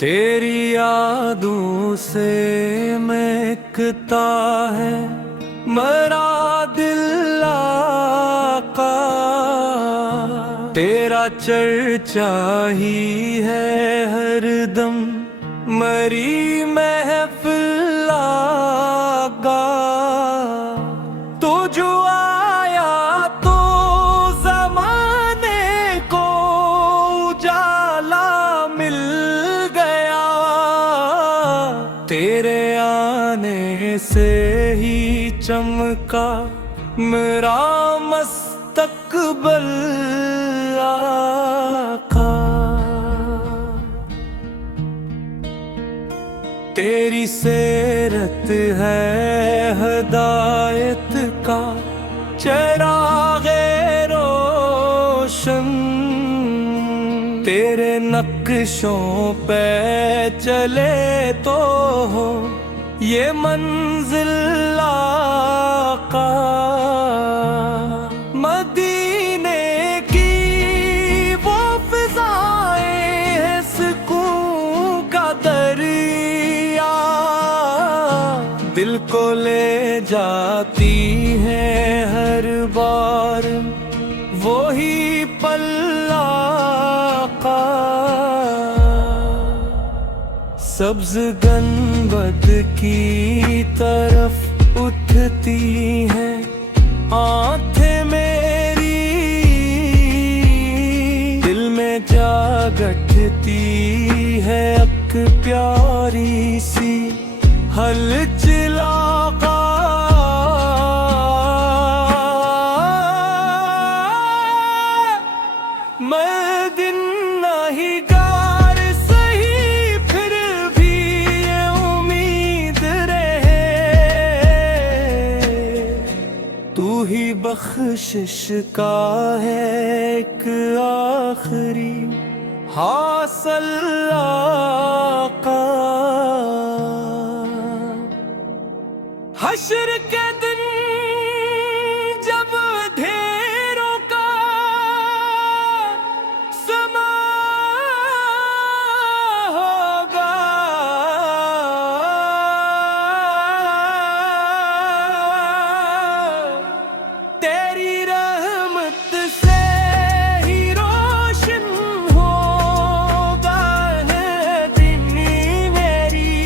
तेरी यादों से महकता है मरा दिल आका। तेरा चर्चा ही है हरदम मरी महफिल आका। तो जो आया तो ज़माने को उजाला मिल गया। तेरे आने से ही चमका मेरा मुस्तकबिल आका। तेरी सीरत है हदायत का चिरागे रोशन। तेरे नक्शों पे चले तो हो ये मंजिल आका। मदीने की वो फिजाएं हैं सुकून का दरिया। दिल को ले जाती हैं हर बार वो ही पल आका। सब्ज गंबद की तरफ उठती हैं आंखें मेरी। दिल में जागती है अक प्यारी सी हलचल आका। मैं दिन नहीं गार सही फिर भी ये उम्मीद रहे। तू ही बख्शिश का है एक आखिरी हासिल आका। हश्र के दिन जब ढेरों का समा होगा। तेरी रहमत से ही रोशन होगा है दिन मेरी।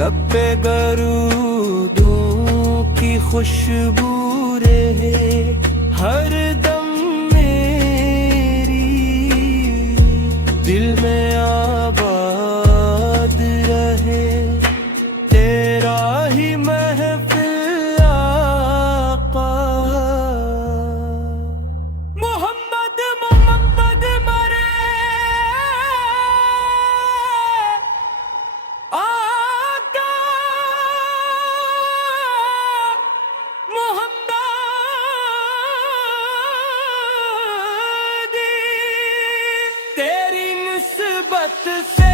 लब पे दरूदों की खुशबू रहे हर दम मेरी। दिल में आबाद रहे तेरा ही महफिल आका। मोहम्मद मोहम्मद मरे आका। मोहम्मद तेरी निस्बत से